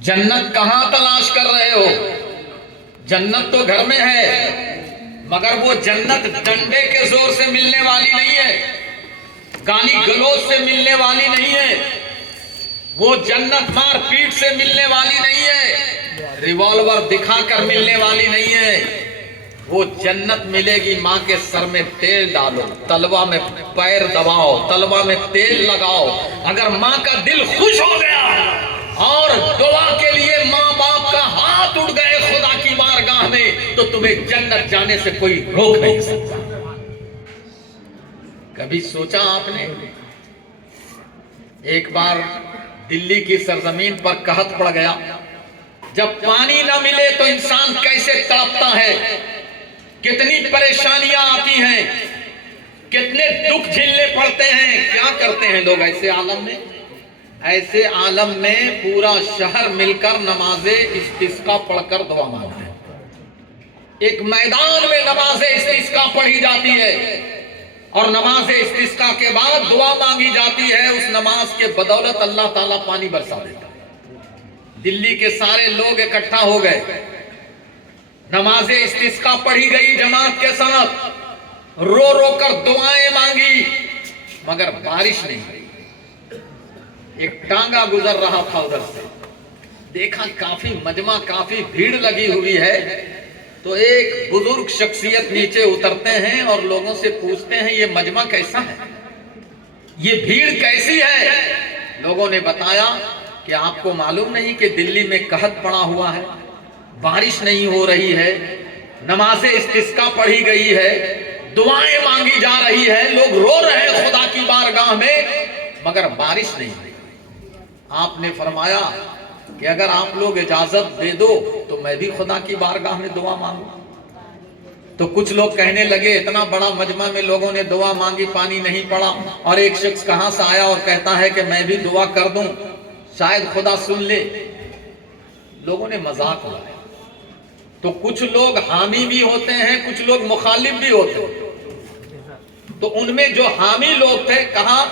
जन्नत कहां तलाश कर रहे हो? जन्नत तो घर में है, मगर वो जन्नत डंडे के जोर से मिलने वाली नहीं है, गाली गलौज से मिलने वाली नहीं है, वो जन्नत मार पीट से मिलने वाली नहीं है, रिवॉल्वर दिखाकर मिलने वाली नहीं है। वो जन्नत मिलेगी माँ के सर में तेल डालो, तलवा में पैर दबाओ, तलवा में तेल लगाओ। अगर माँ का दिल खुश हो गया और दुआ के लिए माँ बाप का हाथ उठ गए खुदा की बारगाह में, तो तुम्हें जन्नत जाने से कोई रोक नहीं सकता। कभी सोचा आपने? एक बार दिल्ली की सरजमीन पर कहत पड़ गया, जब पानी ना मिले तो इंसान कैसे तड़पता है, कितनी परेशानियां आती हैं, कितने दुख झेलने पड़ते हैं। क्या करते हैं लोग ऐसे आलम में? ऐसे आलम में पूरा शहर मिलकर नमाज़े इस्तिस्का पढ़कर दुआ मांगते हैं। एक मैदान में नमाज़े इस्तिस्का पढ़ी जाती है और नमाज़े इस्तिस्का के बाद दुआ मांगी जाती है। उस नमाज के बदौलत अल्लाह ताला पानी बरसा देता है। दिल्ली के सारे लोग इकट्ठा हो गए, नमाज़े इस्तिस्का पढ़ी गई जमात के साथ, रो रो कर दुआएं मांगी, मगर बारिश नहीं हुई। एक टांगा गुजर रहा था उधर से, देखा काफी मजमा, काफी भीड़ लगी हुई है, तो एक बुजुर्ग शख्सियत नीचे उतरते हैं और लोगों से पूछते हैं, ये मजमा कैसा है, ये भीड़ कैसी है? लोगों ने बताया कि आपको मालूम नहीं कि दिल्ली में कहत पड़ा हुआ है, बारिश नहीं हो रही है, नमाज़े इस्तिस्का पढ़ी गई है, दुआएं मांगी जा रही है, लोग रो रहे हैं खुदा की बारगाह में, मगर बारिश नहीं हुई। आपने फरमाया कि अगर आप लोग इजाजत दे दो तो मैं भी खुदा की बारगाह में दुआ मांगू। तो कुछ लोग कहने लगे, इतना बड़ा मजमा में लोगों ने दुआ मांगी, पानी नहीं पड़ा, और एक शख्स कहां से आया और कहता है कि मैं भी दुआ कर दूं, शायद खुदा सुन ले। लोगों ने मजाक उड़ाया। तो कुछ लोग हामी भी होते हैं, कुछ लोग मुखालिफ भी होते हैं। तो उनमें जो हामी लोग थे, कहा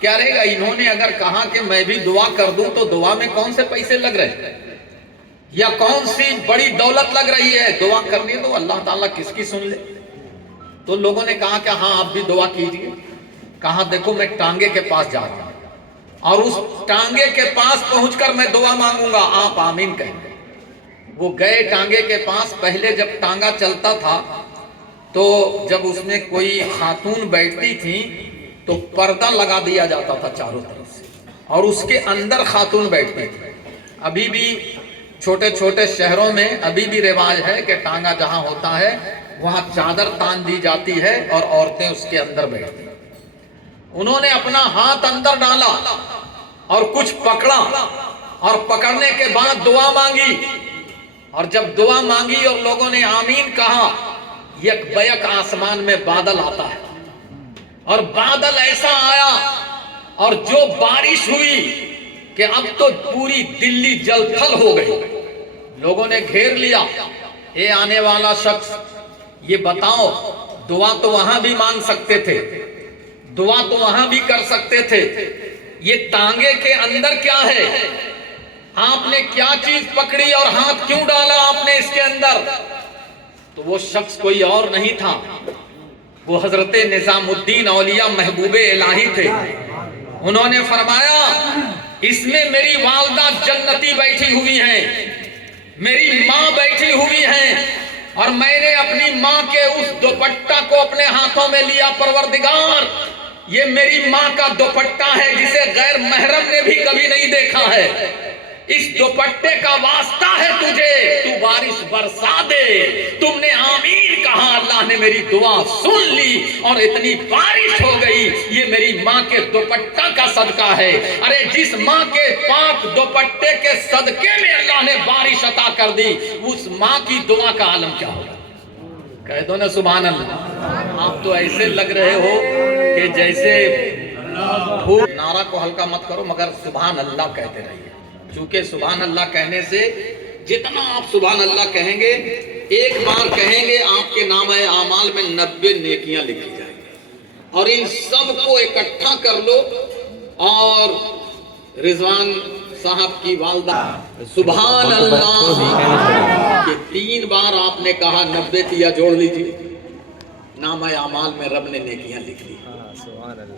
क्या रहेगा, इन्होंने अगर कहा कि मैं भी दुआ कर दूं, तो दुआ में कौन से पैसे लग रहे हैं या कौन सी बड़ी दौलत लग रही है, दुआ करनी तो अल्लाह ताला किसकी सुन ले। तो लोगों ने कहा कि हाँ आप भी दुआ कीजिए। कहा देखो मैं टांगे के पास जा रहा हूं और उस टांगे के पास पहुंचकर मैं दुआ मांगूंगा, आप आमीन कहेंगे। वो गए टांगे के पास। पहले जब टांगा चलता था तो जब उसमें कोई खातून बैठती थी तो पर्दा लगा दिया जाता था चारों तरफ से, और उसके अंदर खातून बैठती थी। अभी भी छोटे छोटे शहरों में अभी भी रिवाज है कि टांगा जहां होता है वहां चादर तान दी जाती है और औरतें उसके अंदर बैठती हैं। उन्होंने अपना हाथ अंदर डाला और कुछ पकड़ा, और पकड़ने के बाद दुआ मांगी, और जब दुआ मांगी और लोगों ने आमीन कहा, यक बयक आसमान में बादल आता है, और बादल ऐसा आया और जो बारिश हुई कि अब तो पूरी दिल्ली जलथल हो गई। लोगों ने घेर लिया, ये आने वाला शख्स, ये बताओ दुआ तो वहां भी मांग सकते थे, दुआ तो वहां भी कर सकते थे, ये टांगे के अंदर क्या है, आपने क्या चीज पकड़ी और हाथ क्यों डाला आपने इसके अंदर? तो वो शख्स कोई और नहीं था, वो हजरत निजामुद्दीन औलिया महबूबे इलाही थे। उन्होंने फरमाया, इसमें मेरी वालदा जन्नती बैठी हुई हैं, मेरी माँ बैठी हुई हैं, और मैंने अपनी माँ के उस दुपट्टा को अपने हाथों में लिया। परवरदिगार, ये मेरी माँ का दुपट्टा है जिसे गैर महरम ने भी कभी नहीं देखा है। इस दुपट्टे का वास्ता है तुझे, तू बारिश बरसा दे। तुमने आमीन कहा, अल्लाह ने मेरी दुआ सुन ली और इतनी बारिश हो गई। ये मेरी माँ के दुपट्टा का सदका है। अरे जिस माँ के पाक दुपट्टे के सदके में अल्लाह ने बारिश अता कर दी, उस माँ की दुआ का आलम क्या होगा? कह दो ना सुभान अल्लाह। आप तो ऐसे लग रहे हो कि जैसे नारा को हल्का मत करो, मगर सुभान अल्लाह कहते रहिए, क्योंकि सुभान अल्लाह कहने से जितना आप सुभान अल्लाह कहेंगे, एक बार कहेंगे, आपके नाम है आमाल में 90 नेकियां लिखी जाएंगी। और इन सब को इकट्ठा कर लो और रिजवान साहब की वालदा सुभान अल्लाह कि 3 बार आपने कहा 90 तिया जोड़ लीजिए, नामा आमाल में रब ने नेकियां लिख दी।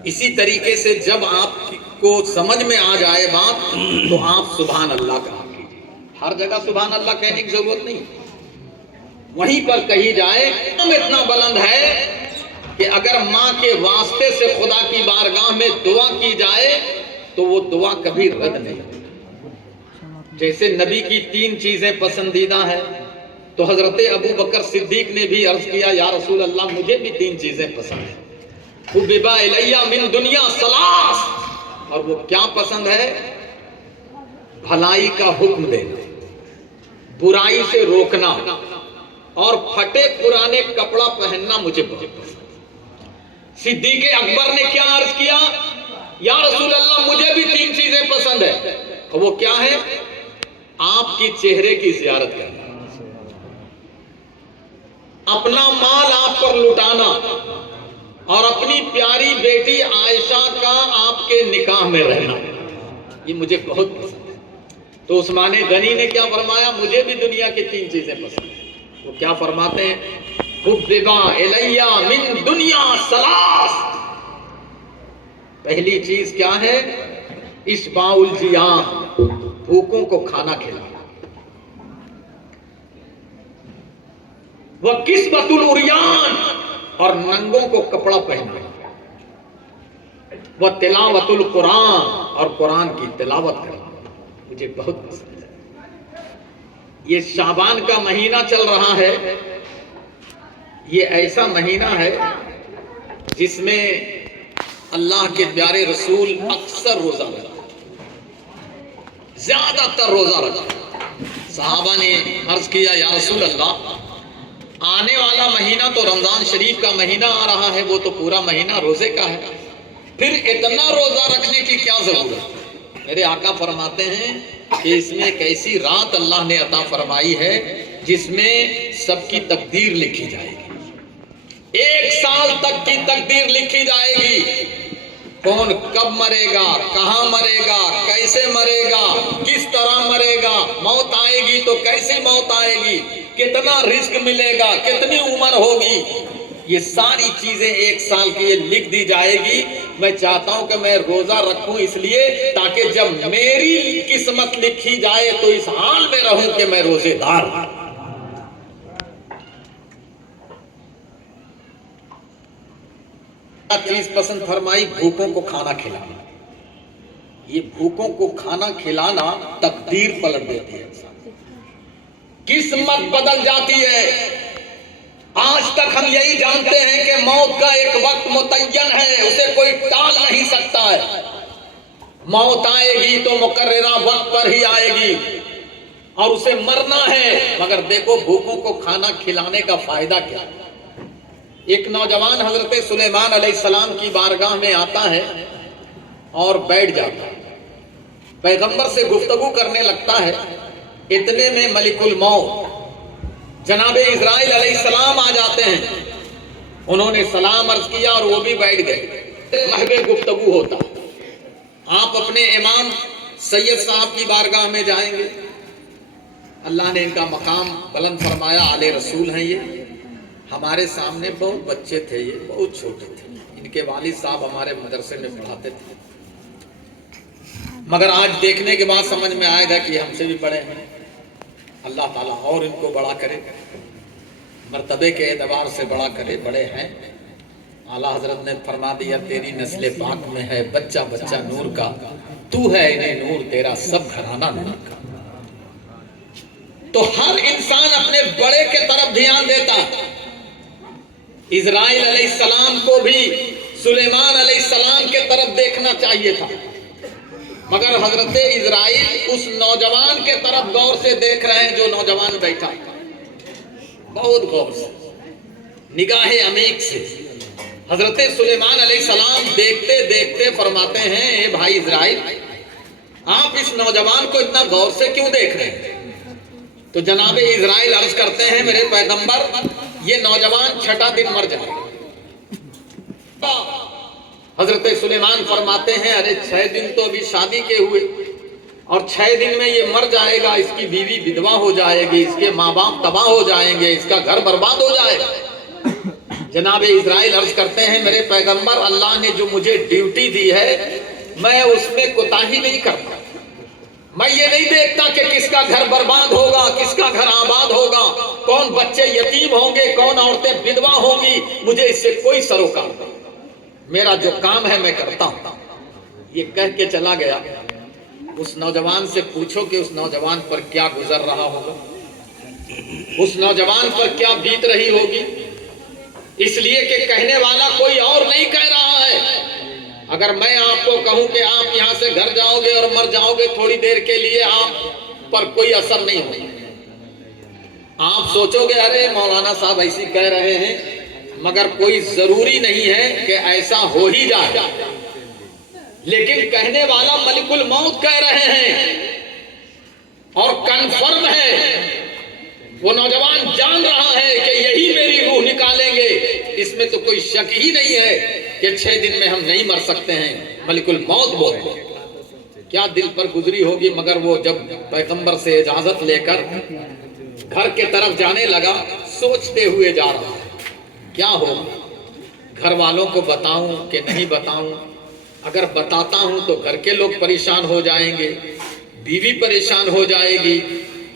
इसी तरीके से जब आपको समझ में आ जाए बात तो आप सुभान अल्लाह कहा कीजिए। हर जगह सुभान अल्लाह कहने की जरूरत नहीं, वहीं पर कही जाए। हम इतना बुलंद है कि अगर माँ के वास्ते से खुदा की बारगाह में दुआ की जाए तो वो दुआ कभी रद्द नहीं। जैसे नबी की 3 चीजें पसंदीदा है तो हजरत अबू बकर सिद्दीक ने भी अर्ज किया, या रसूल अल्लाह मुझे भी 3 चीजें पसंद है। हुब्बिबा इलैया मिन दुनिया सलास, और वो क्या पसंद है? भलाई का हुक्म देना, बुराई से रोकना और फटे पुराने कपड़ा पहनना मुझे बहुत पसंद। सिद्दीक अकबर ने क्या अर्ज किया, या रसूल अल्लाह मुझे भी 3 चीजें पसंद है। और वो क्या है? आपकी चेहरे की जियारत करना, अपना माल आप पर लुटाना और अपनी प्यारी बेटी आयशा का आपके निकाह में रहना, ये मुझे बहुत पसंद है। तो उस्मान गनी ने क्या फरमाया? मुझे भी दुनिया की 3 चीजें पसंद है। वो क्या फरमाते हैं? हुब्बिबा इलैया मिन दुनिया सलास। पहली चीज क्या है? इश्बाउल जिया, भूखों को खाना खिलाना। वह किस्बतुल उरियान, और नंगों को कपड़ा पहनाना। वह तिलावतुल कुरान, और कुरान की तिलावत करना मुझे बहुत पसंद है। ये शाबान का महीना चल रहा है, ये ऐसा महीना है जिसमें अल्लाह के प्यारे रसूल अक्सर रोजा रखा, ज्यादातर रोजा रखा। सहाबा ने अर्ज किया, या रसूल अल्लाह आने वाला महीना तो रमजान शरीफ का महीना आ रहा है, वो तो पूरा महीना रोजे का है, फिर इतना रोजा रखने की क्या जरूरत? मेरे आका फरमाते हैं कि इसमें एक ऐसी रात अल्लाह ने अता फरमाई है जिसमें सबकी तकदीर लिखी जाएगी। 1 साल तक की तकदीर लिखी जाएगी। कौन कब मरेगा, कहां मरेगा, कैसे मरेगा, किस तरह मरेगा, मौत आएगी तो कैसी मौत आएगी, कितना रिस्क मिलेगा, कितनी उम्र होगी, ये सारी चीजें 1 साल के लिए लिख दी जाएगी। मैं चाहता हूं कि मैं रोजा रखूं इसलिए ताकि जब मेरी किस्मत लिखी जाए तो इस हाल में रहूं कि मैं रोजेदार हूं। चीज पसंद फरमाई, भूखों को खाना खिलाना। ये भूखों को खाना खिलाना तकदीर पलट देती है, किस्मत बदल जाती है। आज तक हम यही जानते हैं कि मौत का एक वक्त मुतय्यन है, उसे कोई टाल नहीं सकता है। मौत आएगी तो मुकर्ररा वक्त पर ही आएगी और उसे मरना है। मगर देखो भूखों को खाना खिलाने का फायदा क्या है। एक नौजवान हजरत सुलेमान अलैहिस्सलाम की बारगाह में आता है और बैठ जाता है, पैगंबर से गुफ्तगू करने लगता है। इतने में मलिकुल मौत जनाबे इज़राइल अलैहिस्सलाम आ जाते हैं। उन्होंने सलाम अर्ज किया और वो भी बैठ गए। महबे गुफ्तगू होता। आप अपने इमाम सैयद साहब की बारगाह में जाएंगे, अल्लाह ने इनका मकाम बुलंद फरमाया, आले रसूल हैं ये। हमारे सामने बहुत बच्चे थे, ये बहुत छोटे थे, इनके वालिद साहब हमारे मदरसे में पढ़ाते थे, मगर आज देखने के बाद समझ में आएगा कि हमसे भी बड़े हैं। अल्लाह ताला और इनको बड़ा करे, मर्तबे के एतबार से बड़ा करे, बड़े हैं। आला हजरत ने फरमा दिया, तेरी नस्ल पाक में है बच्चा बच्चा नूर का, तू है इन्हें नूर, तेरा सब घराना नूर का। तो हर इंसान अपने बड़े के तरफ ध्यान देता। इज़राइल अलैहिस्सलाम को भी सुलेमान अलैहिस्सलाम के तरफ देखना चाहिए था, मगर हजरत इज़राइल उस नौजवान के तरफ गौर से देख रहे हैं जो नौजवान बैठा, बहुत गौर से, निगाहे अमीक से। हजरत सुलेमान अलैहिस्सलाम देखते देखते फरमाते हैं, ए भाई इज़राइल, आप इस नौजवान को इतना गौर से क्यों देख रहे हैं? तो जनाबे इज़राइल अर्ज करते हैं, मेरे पैगंबर, ये नौजवान 6ठा दिन मर जाएगा। हजरत सुलेमान फरमाते हैं, अरे 6 दिन तो अभी शादी के हुए, اور 6 दिन में ये मर जाएगा, इसकी बीवी विधवा हो जाएगी, इसके माँ बाप तबाह हो जाएंगे, इसका घर बर्बाद हो जाएगा। जनाब इज़राइल अर्ज करते हैं, मेरे पैगंबर, अल्लाह ने जो मुझे ड्यूटी दी है मैं उसमें कोताही नहीं करता। मैं ये नहीं देखता कि किसका घर बर्बाद होगा, किसका घर आबाद होगा, कौन बच्चे यतीम होंगे, कौन औरतें विधवा होंगी, मुझे इससे कोई सरोकार नहीं। मेरा जो काम है मैं करता हूं। ये कह के चला गया। उस नौजवान से पूछो कि उस नौजवान पर क्या गुजर रहा होगा, उस नौजवान पर क्या बीत रही होगी। इसलिए कि कहने वाला कोई और नहीं कह रहा है। अगर मैं आपको कहूं कि आप यहां से घर जाओगे और मर जाओगे, थोड़ी देर के लिए आप पर कोई असर नहीं होगा। आप सोचोगे अरे मौलाना साहब ऐसी कह रहे हैं, मगर कोई जरूरी नहीं है कि ऐसा हो ही जाए। लेकिन कहने वाला मलिकुल मौत कह रहे हैं और कंफर्म है। वो नौजवान जान रहा है कि यही मेरी रूह निकालेंगे। इसमें तो कोई शक ही नहीं है कि 6 दिन में हम नहीं मर सकते हैं। मलिकुल मौत बोल क्या दिल पर गुजरी होगी। मगर वो जब पैगंबर से इजाजत लेकर घर के तरफ जाने लगा, सोचते हुए जा रहा है क्या हो, घर वालों को बताऊं कि नहीं बताऊं। अगर बताता हूं तो घर के लोग परेशान हो जाएंगे, बीवी परेशान हो जाएगी।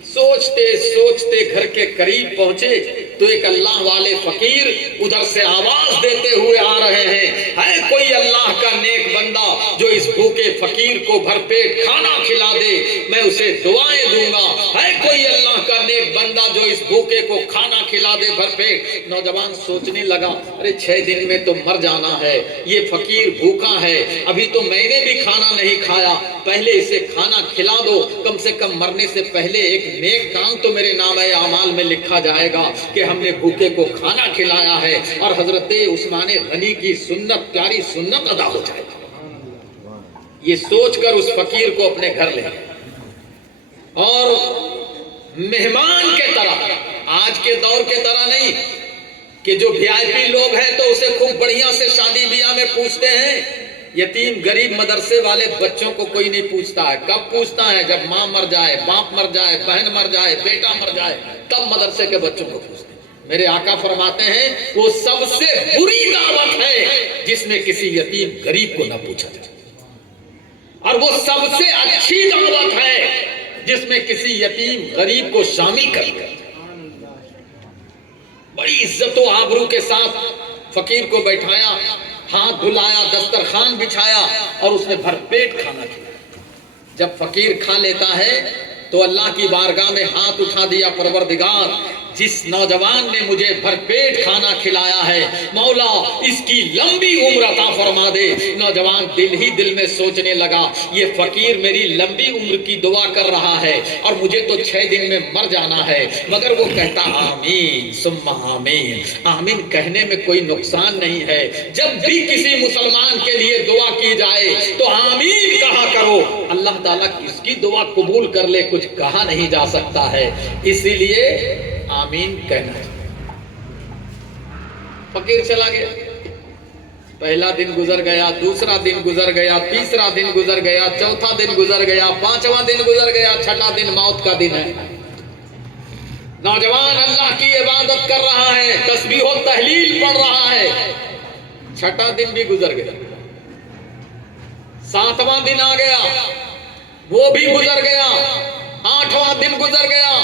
सोचते सोचते घर के करीब पहुंचे तो एक अल्लाह वाले फकीर उधर से आवाज देते हुए आ रहे हैं, है कोई अल्लाह का नेक बंदा जो इस भूखे फकीर को भरपेट खाना खिला दे, मैं उसे दुआएं दूंगा। है कोई अल्लाह का नेक बंदा जो इस भूखे को खाना खिला दे भरपेट। नौजवान सोचने लगा, अरे 6 दिन में तो मर जाना है, ये फकीर भूखा है, अभी तो मैंने भी खाना नहीं खाया, पहले इसे खाना खिला दो। कम से कम मरने से पहले एक नेक काम तो मेरे नामे आमाल में लिखा जाएगा कि हमने भूखे को खाना खिलाया है, और हजरत उस्मान गनी की सुन्नत, प्यारी सुन्नत अदा हो जाएगी। ये सोचकर उस फकीर को अपने घर ले और मेहमान के तरह, आज के दौर के तरह नहीं कि जो वीआईपी लोग हैं तो उसे खूब बढ़िया से शादी ब्याह में पूछते हैं। यतीम गरीब मदरसे वाले बच्चों को कोई नहीं पूछता है। कब पूछता है? जब माँ मर जाए, बाप मर जाए, बहन मर जाए, बेटा मर जाए, तब मदरसे के बच्चों को पूछते हैं। मेरे आका फरमाते हैं वो सबसे बुरी दावत है जिसमें किसी यतीम गरीब को न पूछा जाए, और वो सबसे अच्छी दावत है जिसमें किसी यतीम गरीब को शामिल कर लिया। बड़ी इज्जत व आबरू के साथ फकीर को बैठाया, हाथ धुलाया, दस्तरखान बिछाया और उसने भरपेट खाना खिलाया। जब फकीर खा लेता है तो अल्लाह की बारगाह में हाथ उठा दिया, परवरदिगार, जिस नौजवान ने मुझे भरपेट खाना खिलाया है, मौला इसकी लंबी उम्र अता फरमा दे। नौजवान दिल ही दिल में सोचने लगा, ये फकीर मेरी लंबी उम्र की दुआ कर रहा है और मुझे तो 6 दिन में मर जाना है। मगर वो कहता आमीन सुम्मा आमीन। आमीन कहने में कोई नुकसान नहीं है। जब भी किसी मुसलमान के लिए दुआ की जाए तो आमीन कहा करो, अल्लाह ताला किसकी दुआ कबूल कर ले कुछ कहा नहीं जा सकता है, इसीलिए आमीन कहना। फकीर चला गया। पहला दिन गुजर गया, दूसरा दिन गुजर गया, तीसरा दिन गुजर गया, चौथा दिन गुजर गया, 5वां दिन गुजर गया, 6वां दिन मौत का दिन है। नौजवान अल्लाह की इबादत कर रहा है, तस्बीह और तहलील पढ़ रहा है। 6वां दिन भी गुजर गया, 7वां दिन आ गया, वो भी गुजर गया, 8वां दिन गुजर गया,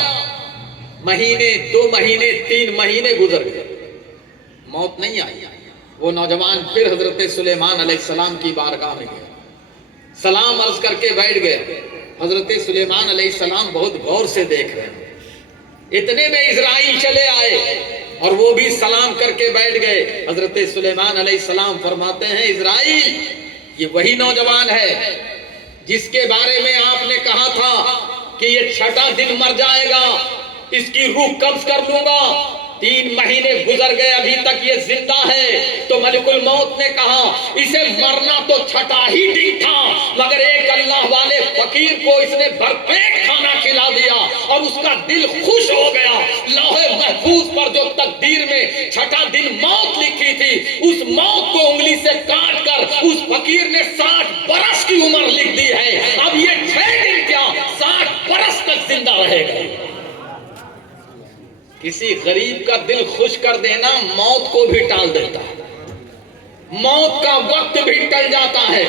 महीने, 2 महीने, 3 महीने गुजर गए, मौत नहीं आई। वो नौजवान फिर हजरत सुलेमान अलैहिस्सलाम की बारगाह में गया, सलाम अर्ज करके बैठ गए। हजरत सुलेमान अलैहिस्सलाम बहुत गौर से देख रहे हैं। इतने में इज़राइल चले आए और वो भी सलाम करके बैठ गए। हजरत सुलेमान अलैहिस्सलाम फरमाते हैं, इज़राइल ये वही नौजवान है जिसके बारे में आपने कहा था कि ये 6वां दिन मर जाएगा, इसकी रूह कब्ज कर लूंगा। 3 महीने गुजर गए, अभी तक ये जिंदा है। तो मलिकुल मौत ने कहा इसे मरना तो 6वां ही दिन था, मगर एक अल्लाह वाले फकीर को इसने भरपेट खाना खिला दिया और उसका दिल खुश हो गया। लौहे महफूज पर जो तकदीर में 6वां दिन मौत लिखी थी, उस मौत को उंगली से काट कर उस फकीर ने 60 बरस की उम्र लिख दी है। अब ये 6 दिन क्या زندہ رہے گا. کسی غریب کا دل خوش کر دینا موت کو بھی ٹال دیتا ہے. موت کا وقت بھی ٹل جاتا ہے.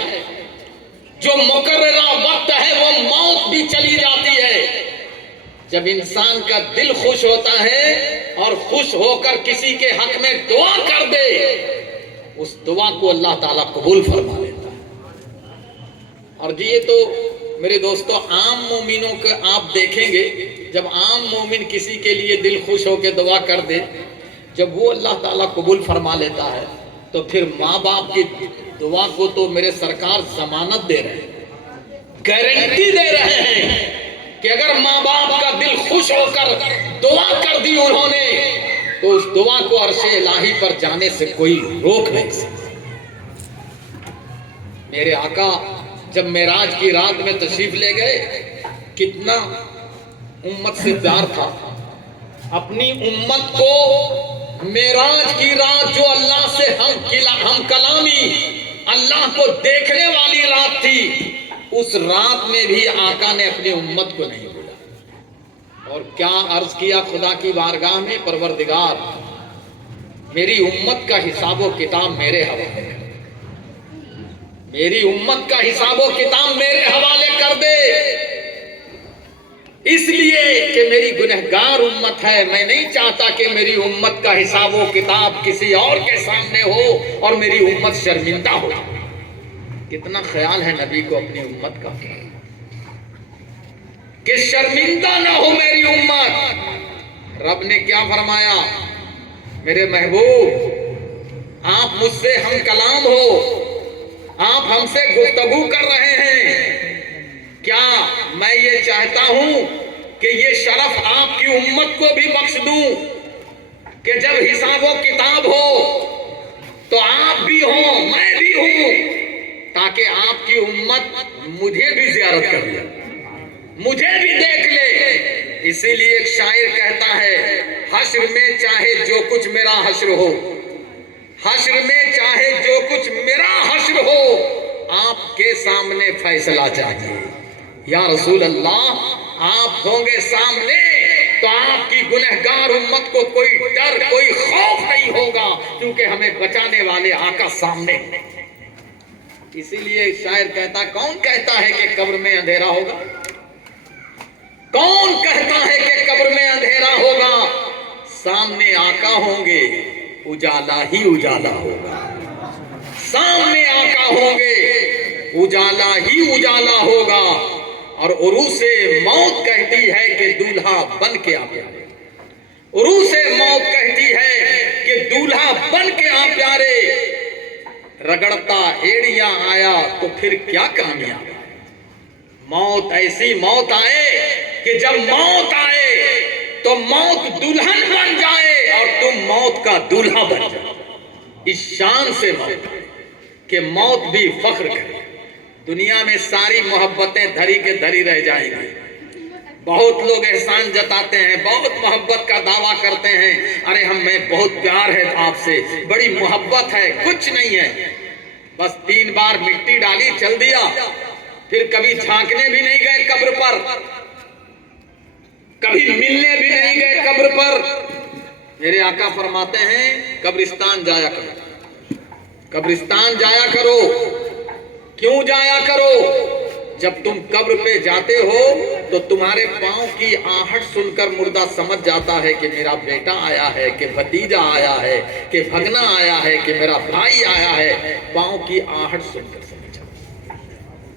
جو مقررہ وقت ہے وہ موت بھی چلی جاتی ہے. جب انسان کا دل خوش ہوتا ہے اور خوش ہو کر کسی کے حق میں دعا کر دے, اس دعا کو اللہ تعالیٰ قبول فرما لیتا ہے. اور جی یہ تو میرے دوستو عام مومنوں کو آپ دیکھیں گے, جب عام مومن کسی کے لیے دل خوش ہو کے دعا کر دے, جب وہ اللہ تعالیٰ قبول فرما لیتا ہے تو پھر ماں باپ کی دعا کو تو میرے سرکار ضمانت دے رہے ہیں, گارنٹی دے رہے ہیں کہ اگر ماں باپ کا دل خوش ہو کر دعا کر دی انہوں نے تو اس دعا کو عرش الہی پر جانے سے کوئی روک نہیں سکتا. میرے آقا جب معراج کی رات میں تشریف لے گئے, کتنا امت سے پیار تھا. اپنی امت کو معراج کی رات جو اللہ سے ہم کلامی, اللہ کو دیکھنے والی رات تھی, اس رات میں بھی آقا نے اپنی امت کو نہیں بھولا. اور کیا عرض کیا خدا کی بارگاہ میں, پروردگار میری امت کا حساب و کتاب میرے حوالے کر, میری امت کا حساب و کتاب میرے حوالے کر دے, اس لیے کہ میری گنہگار امت ہے. میں نہیں چاہتا کہ میری امت کا حساب و کتاب کسی اور کے سامنے ہو اور میری امت شرمندہ ہو. کتنا خیال ہے نبی کو اپنی امت کا کہ شرمندہ نہ ہو میری امت. رب نے کیا فرمایا, میرے محبوب آپ مجھ سے ہم کلام ہو, آپ ہم سے گفتگو کر رہے ہیں, کیا میں یہ چاہتا ہوں کہ یہ شرف آپ کی امت کو بھی بخش دوں کہ جب حساب و کتاب ہو تو آپ بھی ہوں میں بھی ہوں, تاکہ آپ کی امت مجھے بھی زیارت کر لے, مجھے بھی دیکھ لے. اسی لیے ایک شاعر کہتا ہے, حشر میں چاہے جو کچھ میرا حشر ہو, حشر میں چاہے جو کچھ میرا حشر ہو, آپ کے سامنے فیصلہ چاہیے. یا رسول اللہ آپ ہوں گے سامنے تو آپ کی گنہگار امت کو کوئی ڈر کوئی خوف نہیں ہوگا, کیونکہ ہمیں بچانے والے آقا سامنے. اسی لیے شاعر کہتا, کون کہتا ہے کہ قبر میں اندھیرا ہوگا, کون کہتا ہے کہ قبر میں اندھیرا ہوگا, سامنے آقا ہوں گے اجالا ہی اجالا ہوگا, سامنے آقا ہوں گے اجالا ہی اجالا ہوگا. اور عروس موت کہتی ہے کہ دولہا بن کے آ پیارے, عروس موت کہتی ہے کہ دولہا بن کے آ پیارے, رگڑتا ایڑیاں آیا تو پھر کیا کامیاب. موت ایسی موت آئے کہ جب موت آئے تو موت دلہن بن جائے اور تم موت کا دولہا بن جائے. اس شان سے موت کہ موت بھی فخر کرے. دنیا میں ساری محبتیں دھری کے دھری رہ جائیں گی. بہت لوگ احسان جتاتے ہیں, بہت محبت کا دعویٰ کرتے ہیں, ارے ہمیں بہت پیار ہے آپ سے, بڑی محبت ہے. کچھ نہیں ہے, بس 3 بار مٹی ڈالی چل دیا, پھر کبھی جھانکنے بھی نہیں گئے قبر پر, کبھی ملنے بھی نہیں گئے قبر پر. میرے آقا فرماتے ہیں قبرستان جایا کرو, قبرستان جایا کرو. کیوں جایا کرو؟ جب تم قبر پہ جاتے ہو تو تمہارے پاؤں کی آہٹ سن کر مردہ سمجھ جاتا ہے کہ میرا بیٹا آیا ہے, کہ بھتیجا آیا ہے, کہ بھگنا آیا ہے, کہ میرا بھائی آیا ہے. پاؤں کی آہٹ سن کر سمجھ جاتا.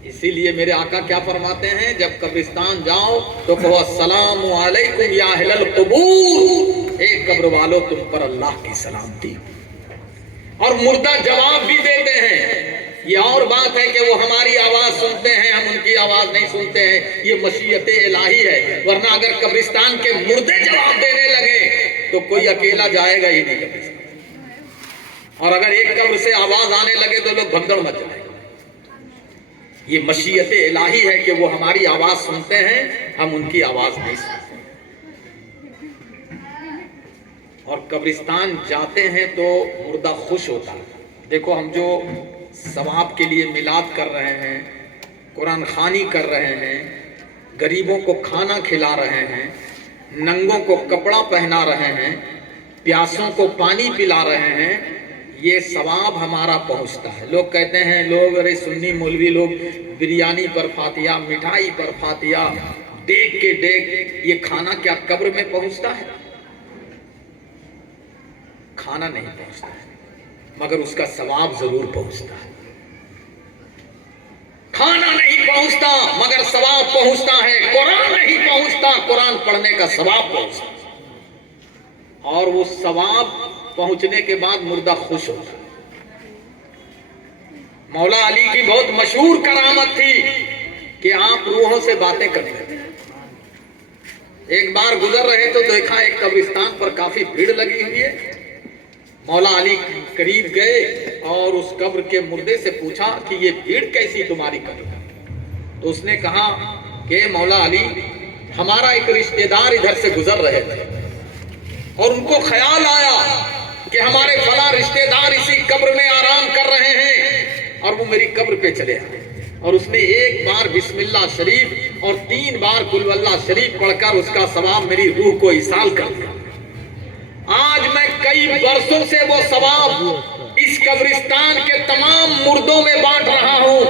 اسی لیے میرے آقا کیا فرماتے ہیں, جب قبرستان جاؤ تو کہو السلام علیکم یا اہل القبور, اے قبر والو تم پر اللہ کی سلامتی. اور مردہ جواب بھی دیتے ہیں. یہ اور بات ہے کہ وہ ہماری آواز سنتے ہیں, ہم ان کی آواز نہیں سنتے ہیں, یہ مشیت الہی ہے. ورنہ اگر قبرستان کے مردے جواب دینے لگے تو کوئی اکیلا جائے گا ہی نہیں قبرستان. اور اگر ایک قبر سے آواز آنے لگے تو لوگ بھگدڑ مچ جائیں. یہ مشیت الہی ہے کہ وہ ہماری آواز سنتے ہیں, ہم ان کی آواز نہیں سنتے. اور قبرستان جاتے ہیں تو مردہ خوش ہوتا ہے. دیکھو ہم جو ثواب کے لیے میلاد کر رہے ہیں, قرآن خوانی کر رہے ہیں, गरीबों को खाना खिला रहे हैं, नंगों को कपड़ा पहना रहे हैं, प्यासों को पानी पिला रहे हैं, ये सवाब हमारा पहुंचता है। लोग कहते हैं, लोग अरे सुन्नी मौलवी लोग बिरयानी पर फातिया, मिठाई पर फातिया, देख के देख, ये खाना क्या कब्र में पहुंचता है? खाना नहीं पहुंचता है, मगर उसका सवाब जरूर पहुंचता है। खाना नहीं पहुंचता मगर सवाब पहुंचता है। कुरान नहीं पहुंचता, कुरान पढ़ने का सवाब पहुंचता है। और वो सवाब पहुंचने के बाद मुर्दा खुश होता है। मौला अली की बहुत मशहूर करामत थी कि आप रूहों से बातें करते थे। एक बार गुजर रहे तो देखा एक कब्रिस्तान पर काफी भीड़ लगी हुई है। मौला अली करीब गए और उस कब्र के मुर्दे से पूछा कि ये भीड़ कैसी तुम्हारी कब्र? तो उसने कहा कि मौला अली, हमारा एक रिश्तेदार इधर से गुजर रहे थे और उनको ख्याल आया कि हमारे फला रिश्तेदार इसी कब्र में आराम कर रहे हैं, और वो मेरी कब्र पे चले आए और उसने एक बार बिस्मिल्लाह शरीफ और 3 बार कुल अल्लाह शरीफ पढ़कर उसका सवाब मेरी रूह को इसाल कर दिया। आज मैं कई वर्षों से वो सवाब इस कब्रिस्तान के तमाम मुर्दों में बांट रहा हूं,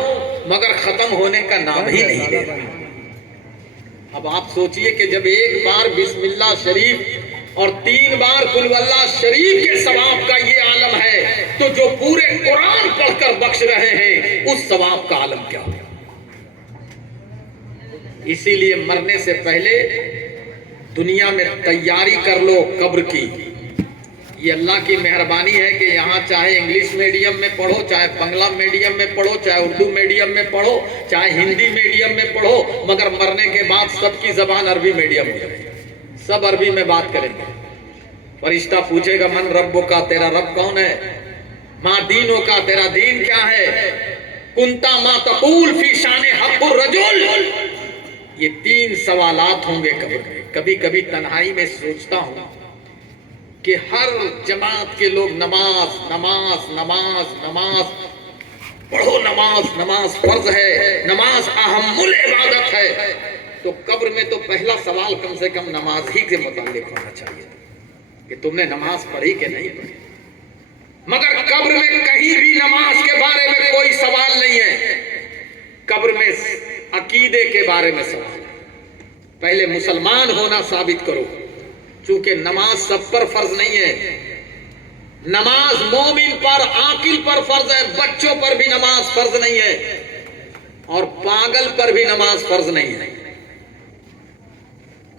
मगर खत्म होने का नाम ही नहीं ले रहा। अब आप सोचिए कि जब एक बार बिस्मिल्लाह शरीफ और 3 बार कुल अल्लाह शरीफ के सवाब का ये आलम है, तो जो पूरे कुरान पढ़कर बख्श रहे हैं उस सवाब का आलम क्या होगा? इसीलिए मरने से पहले दुनिया में तैयारी कर लो कब्र की। ये अल्लाह की मेहरबानी है कि यहाँ चाहे इंग्लिश मीडियम में पढ़ो, चाहे बांग्ला मीडियम में पढ़ो, चाहे उर्दू मीडियम में पढ़ो, चाहे हिंदी मीडियम में पढ़ो, मगर मरने के बाद सबकी जबान अरबी मीडियम हो जाए, सब अरबी में बात करेंगे। फरिश्ता पूछेगा, मन रब्बो का, तेरा रब कौन है? माँ दीनों का, तेरा दीन क्या है? कुंता मा तकूल फी शाने हक़्क़ुर रजुल। ये 3 सवालात होंगे कब्र में। कभी कभी तन्हाई में सोचता हूं कि हर जमात के लोग नमाज नमाज नमाज नमाज पढ़ो, नमाज नमाज फर्ज है, नमाज अहम्मुल इबादत है, तो कब्र में तो पहला सवाल कम से कम नमाज ही के मुतालिक होना चाहिए कि तुमने नमाज पढ़ी कि नहीं पढ़ी। मगर कब्र में कहीं भी नमाज के बारे में कोई सवाल नहीं है। कब्र में अकीदे के बारे में सवाल है। पहले मुसलमान होना साबित करो, चूंकि नमाज सब पर फर्ज नहीं है। नमाज मोमिन पर, आकिल पर फर्ज है, बच्चों पर भी नमाज फर्ज नहीं है और पागल पर भी नमाज फर्ज नहीं है।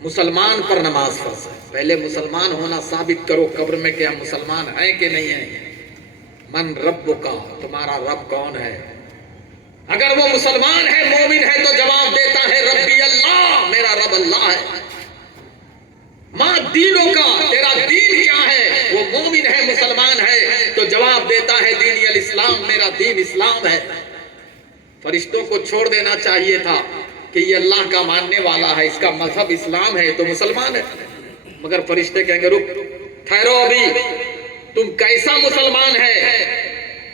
मुसलमान पर नमाज फर्ज है। पहले मुसलमान होना साबित करो कब्र में कि हम मुसलमान हैं कि नहीं है। मन रब्बो का, तुम्हारा रब कौन है? अगर वो मुसलमान है, मोमिन है, तो जवाब देता है रब्बी अल्लाह, मेरा रब अल्लाह है। माँ दीनों का, तेरा दीन क्या है? वो मोमिन है, मुसलमान है, तो जवाब देता है दीनी अल इस्लाम, मेरा दीन इस्लाम है। फरिश्तों को छोड़ देना चाहिए था कि ये अल्लाह का मानने वाला है, इसका मजहब इस्लाम है, तो मुसलमान है। मगर फरिश्ते कहेंगे रुक, ठहरो, अभी तुम कैसा मुसलमान है,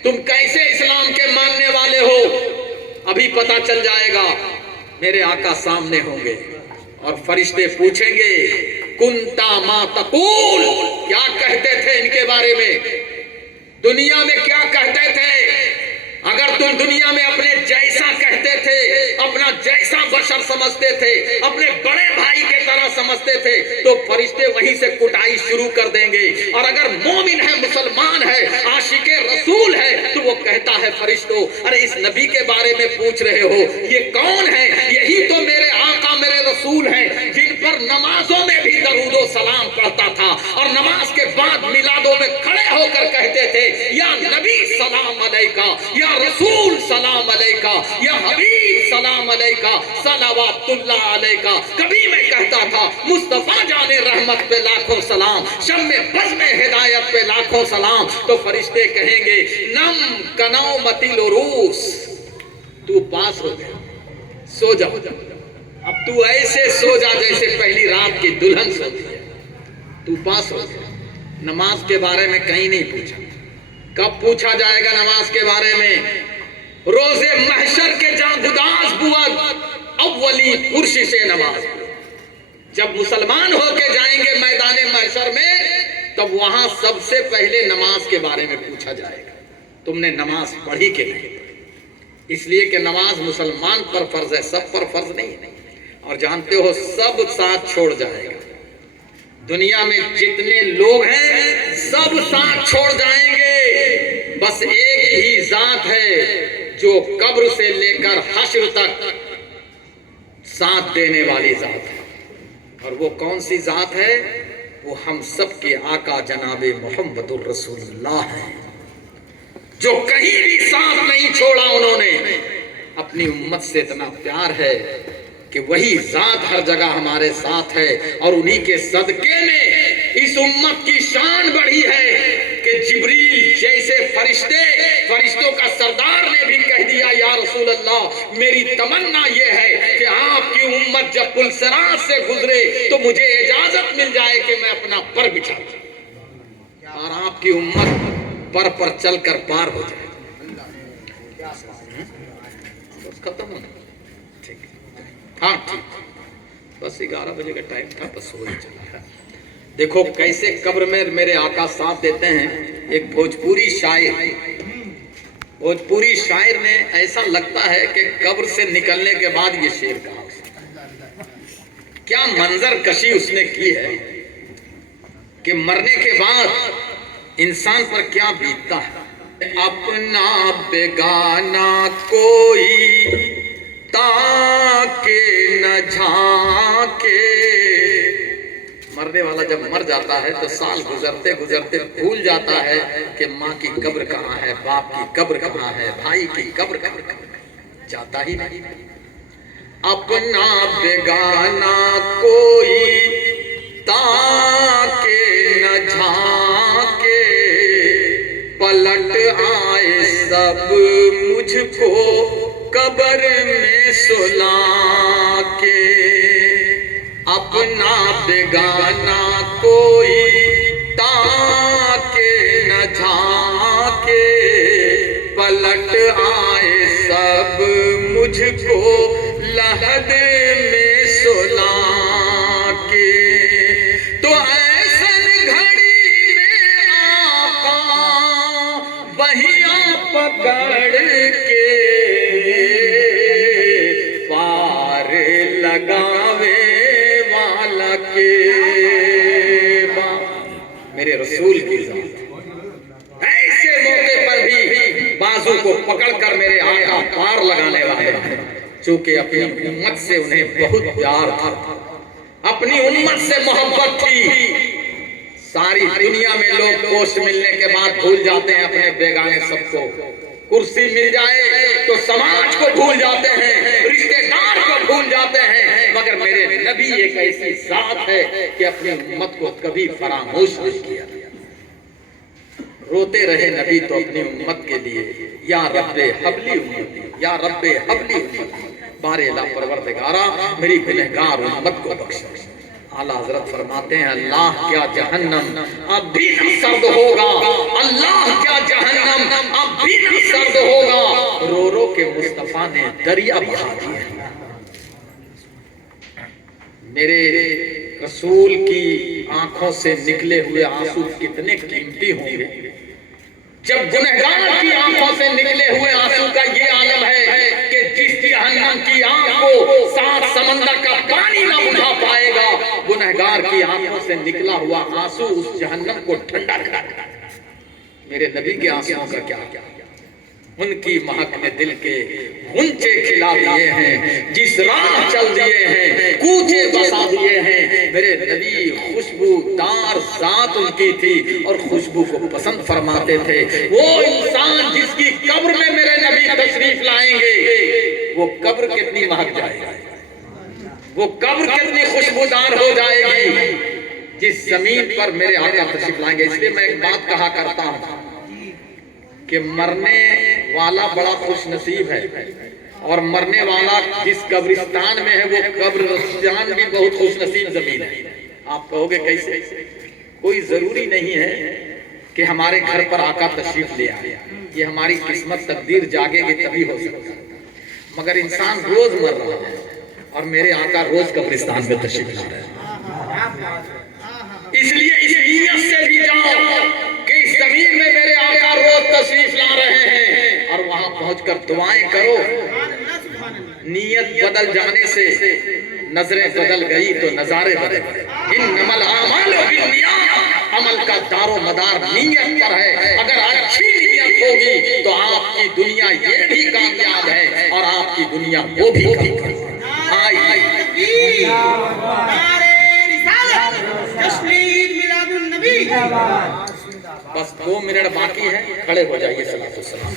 तुम कैसे इस्लाम के मानने वाले हो, अभी पता चल जाएगा। मेरे आका सामने होंगे और फरिश्ते पूछेंगे कुंता मा तकूल, क्या कहते थे इनके बारे में, दुनिया में क्या कहते थे? अगर तुम दुनिया में अपने जैसा कहते थे, अपना जैसा बशर समझते थे, अपने बड़े भाई के तरह समझते थे, तो फरिश्ते वहीं से कुटाई शुरू कर देंगे। और अगर मोमिन है, मुसलमान है, आशिके रसूल है, तो वो कहता है फरिश्तों, अरे इस नबी के बारे में पूछ रहे हो, ये कौन है? यही तो मेरे आका, मेरे रसूल हैं, जिन पर नमाजों में भी दरूदो सलाम पढ़ता था और नमाज के बाद मिलादों में खड़े होकर कहते थे, या नबी सलाम अलैका, या रसूल सलाम अलैका, या हबीब सलाम अलैका, सलावतुल्लाह अलैका। कभी मैं कहता था मुस्तफा जाने रहमत पे लाखों सलाम, शम्मे बज़ में हिदायत पे लाखों सलाम, तो फरिश्ते कहेंगे नम कनौ मतिल उरूस, तू पास हो गया, सो जा, अब तू ऐसे सो जा जैसे पहली रात की दुल्हन सोती है, तू पास हो गया। नमाज के बारे में कहीं नहीं पूछा। कब पूछा जाएगा नमाज के बारे में? रोजे महशर के जांगुदास बुआ अव्वली पुरुष से नमाज। जब मुसलमान होके जाएंगे मैदान महशर में, तब वहां सबसे पहले नमाज के बारे में पूछा जाएगा, तुमने नमाज पढ़ी कि नहीं? इसलिए कि नमाज मुसलमान पर फर्ज है, सब पर फर्ज नहीं है। और जानते हो सब साथ छोड़ जाएगा, दुनिया में जितने लोग हैं सब साथ छोड़ जाएंगे, बस एक ही जात है जो कब्र से लेकर हश्र तक साथ देने वाली जात है। और वो कौन सी जात है? वो हम सब के आका जनाबे मोहम्मदुर रसूलुल्लाह है, जो कहीं भी साथ नहीं छोड़ा। उन्होंने अपनी उम्मत से इतना प्यार है कि वही जात हर जगह हमारे साथ है। और उन्हीं के सदके में इस उम्मत की शान बढ़ी है कि जिब्रील जैसे फरिश्तों का सरदार ने भी कह दिया, या रसूल अल्लाह, मेरी तमन्ना ये है कि आपकी उम्मत जब पुलसरात से गुजरे तो मुझे इजाजत मिल जाए कि मैं अपना पर बिछा दूं और आपकी उम्मत पर चलकर पार हो जाए। खत्म होना, ठीक है, हाँ ठीक, बस 11 बजे का टाइम था, बस हो ही चला है। देखो कैसे कब्र में मेरे आका साथ देते हैं। एक भोजपुरी शायर ने, ऐसा लगता है कि कब्र से निकलने के बाद ये शेर कहा, क्या मंजर कशी उसने की है कि मरने के बाद इंसान पर क्या बीतता है। अपना बेगाना कोई ताके न झाके। मरने वाला जब मर जाता है तो साल गुजरते गुजरते भूल जाता है कि माँ की कब्र कहाँ है, बाप की कब्र कहाँ है, भाई की कब्र कहाँ है, जाता ही नहीं। अपना बेगाना कोई ताके न झाके, पलट आए सब मुझको कब्र में सुला के। अपना बेगाना कोई ताके न झाके, पलट आए सब मुझको लहद में सुला के। तो ऐसन घड़ी में आका बहिया पकड़ के पार लगावे वाला के। मेरे रसूल की जात ऐसे मौके पर भी बाजू को पकड़कर मेरे आका पार लगाने वाले, चूंकि अपनी उम्मत से उन्हें बहुत प्यार था, अपनी उम्मत से मोहब्बत थी। सारी दुनिया में लोग पोस्ट मिलने के बाद भूल जाते हैं अपने बेगाने सबको, कुर्सी मिल जाए तो समाज को भूल जाते हैं, रिश्तेदार को भूल जाते हैं, मगर मेरे नबी एक ऐसी जात है कि अपनी उम्मत को कभी फरामोश नहीं किया। रोते रहे नबी तो अपनी उम्मत के लिए, या रब्बे हबली उम्मती, या रब्बे हबली उम्मती, बारे ला परवरदिगारा मेरी गुनहगार उम्मत को बख्श। आला हजरत फरमाते हैं, अल्लाह क्या जहन्नम अब भी न सर्द होगा, अल्लाह क्या जहन्नम अब भी न सर्द होगा। रो रो के मुस्तफा ने दरिया बहा दिया। मेरे रसूल की आंखों से निकले हुए आंसू कितने कीमती होंगे। जब गुनहगार की आंखों से निकले हुए आंसू का ये आलम है कि जिस जहन्नम की आंख को 7 समंदर का पानी ना बुझा पाएगा, गुनहगार की आंखों से निकला हुआ आंसू उस जहन्नम को ठंडा कर देगा। मेरे नबी के आंसुओं का क्या क्या, उनकी महक ने दिल के गुंचे खिला दिए हैं, जिस राह चल दिए हैं कूचे बसा दिए हैं। मेरे नबी खुशबूदार जात उनकी थी और खुशबू को पसंद फरमाते थे। वो इंसान जिसकी कब्र में मेरे नबी तशरीफ लाएंगे, वो कब्र कितनी महक जाएगी, वो कब्र कितनी खुशबूदार हो जाएगी जिस जमीन पर मेरे आका तशरीफ लाएंगे। इसलिए मैं एक बात कहा करता हूँ कि मरने वाला बड़ा खुश नसीब है, और मरने वाला जिस कब्रिस्तान में है वो कब्रिस्तान भी बहुत खुश नसीब जमीन है। आप कहोगे कैसे? कोई जरूरी नहीं है कि हमारे घर पर आका तशरीफ ले आए, ये हमारी किस्मत तकदीर जागेगी तभी हो सकता है। मगर इंसान रोज मर रहा है, اور میرے آقا روز قبرستان میں تشریف لا رہے ہیں. اس لیے اس نیت سے بھی جاؤ کہ اس زمین میں میرے آقا روز تشریف لا رہے ہیں اور وہاں پہنچ کر دعائیں کرو. نیت بدل جانے سے نظریں بدل گئی تو نظارے بدل گئے. انما الاعمال بالنیات، عمل کا دار و مدار نیت پر ہے. اگر اچھی نیت ہوگی تو آپ کی دنیا یہ بھی کامیاب ہے اور آپ کی دنیا وہ بھی کامیاب ہے. بس 2 منٹ باقی ہے، کھڑے ہو جائیے. صلاۃ والسلام.